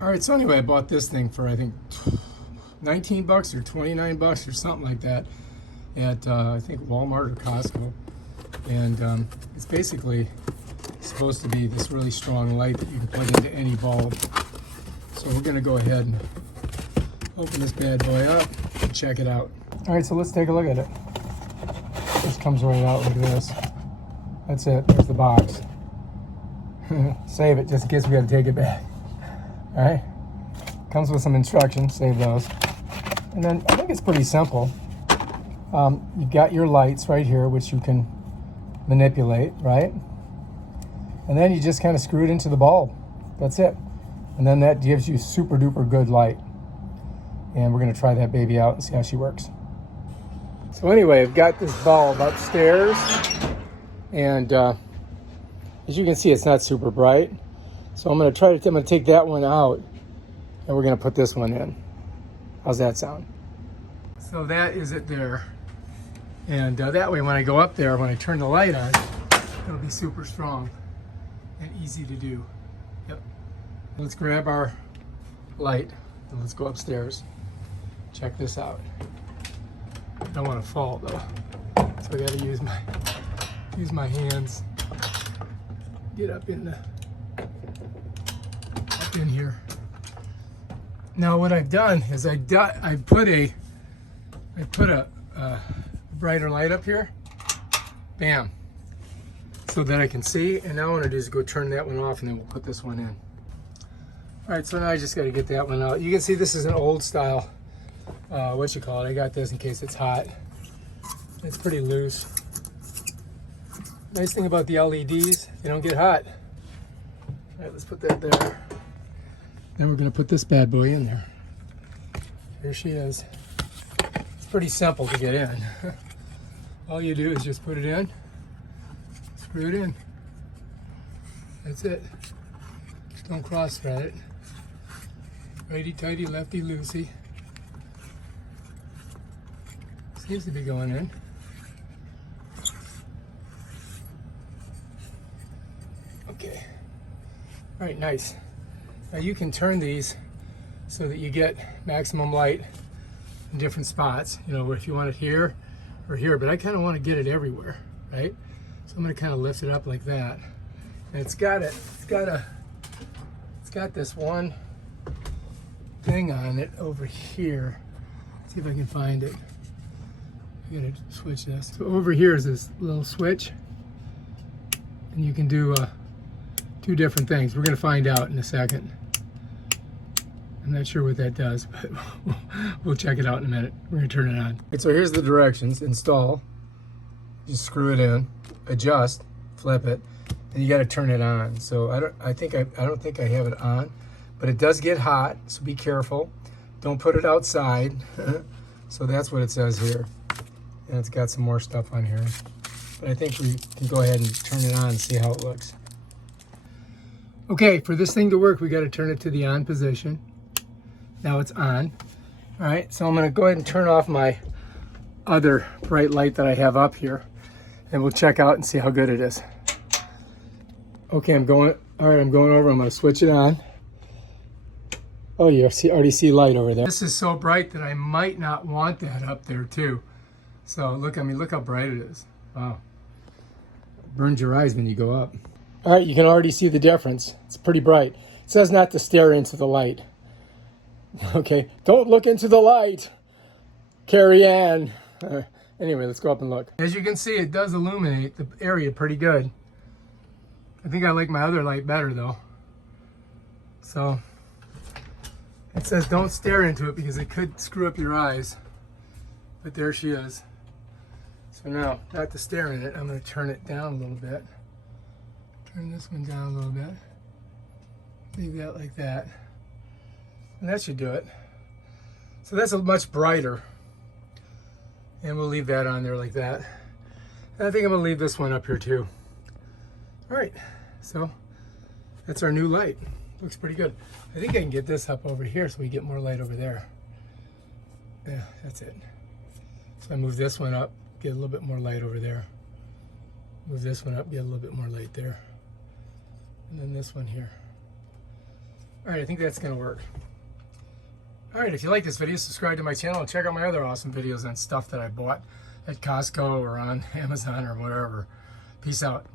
All right, so anyway, I bought this thing for I think 19 bucks or 29 bucks or something like that at I think Walmart or Costco. And it's basically supposed to be this really strong light that you can put into any bulb. So we're gonna go ahead and open this bad boy up and check it out. All right, so let's take a look at it. This comes right out like this. That's it, there's the box. Save it just in case we gotta take it back. All right, comes with some instructions, save those. And then I think it's pretty simple. You've got your lights right here, which you can manipulate, right? And then you just kind of screw it into the bulb. That's it. And then that gives you super duper good light. And we're gonna try that baby out and see how she works. So anyway, I've got this bulb upstairs. And as you can see, it's not super bright. So I'm gonna take that one out and we're gonna put this one in. How's that sound? So that is it there. And that way when I go up there, when I turn the light on, it'll be super strong and easy to do. Yep. Let's grab our light and let's go upstairs. Check this out. I don't want to fall though. So I gotta use my hands. Get up in here. Now what I've done is I put a brighter light up here, bam, so that I can see. And now what I want to do is go turn that one off, and then we'll put this one in. All right, so now I just got to get that one out. You can see this is an old style, I got this in case it's hot. It's pretty loose. Nice thing about the LEDs, they don't get hot. All right, let's put that there. Then we're gonna put this bad boy in there. Here she is. It's pretty simple to get in. All you do is just put it in, screw it in. That's it. Don't cross thread it. Righty tighty, lefty loosey. Seems to be going in. Okay. All right, nice. Now you can turn these so that you get maximum light in different spots. You know, if you want it here or here, but I kind of want to get it everywhere, right? So I'm going to kind of lift it up like that. And it's got this one thing on it over here. Let's see if I can find it. I gotta switch this. So over here is this little switch, and you can do two different things. We're going to find out in a second. I'm not sure what that does, but we'll check it out in a minute. We're going to turn it on. Right, so here's the directions. Install. Just screw it in. Adjust. Flip it. And you got to turn it on. So I don't think I have it on, but it does get hot. So be careful. Don't put it outside. So that's what it says here. And it's got some more stuff on here. But I think we can go ahead and turn it on and see how it looks. Okay, for this thing to work, we got to turn it to the on position. Now it's on. All right, so I'm going to go ahead and turn off my other bright light that I have up here, and we'll check out and see how good it is. Okay, I'm going over. I'm going to switch it on. Oh, you already see light over there. This is so bright that I might not want that up there too. So look how bright it is. Wow. It burns your eyes when you go up. All right, you can already see the difference. It's pretty bright. It says not to stare into the light. Okay, don't look into the light, Carrie Ann. Anyway, let's go up and look. As you can see, it does illuminate the area pretty good. I think I like my other light better though. So it says don't stare into it because it could screw up your eyes. But there she is. So now, not to stare in it, I'm going to turn it down a little bit. Turn this one down a little bit. Leave that like that. And that should do it. So that's a much brighter. And we'll leave that on there like that. And I think I'm going to leave this one up here too. All right, so that's our new light. Looks pretty good. I think I can get this up over here so we get more light over there. Yeah, that's it. So I move this one up, get a little bit more light over there. Move this one up, get a little bit more light there. And then this one here. All right, I think that's gonna work. All right, if you like this video, subscribe to my channel and check out my other awesome videos on stuff that I bought at Costco or on Amazon or whatever. Peace out.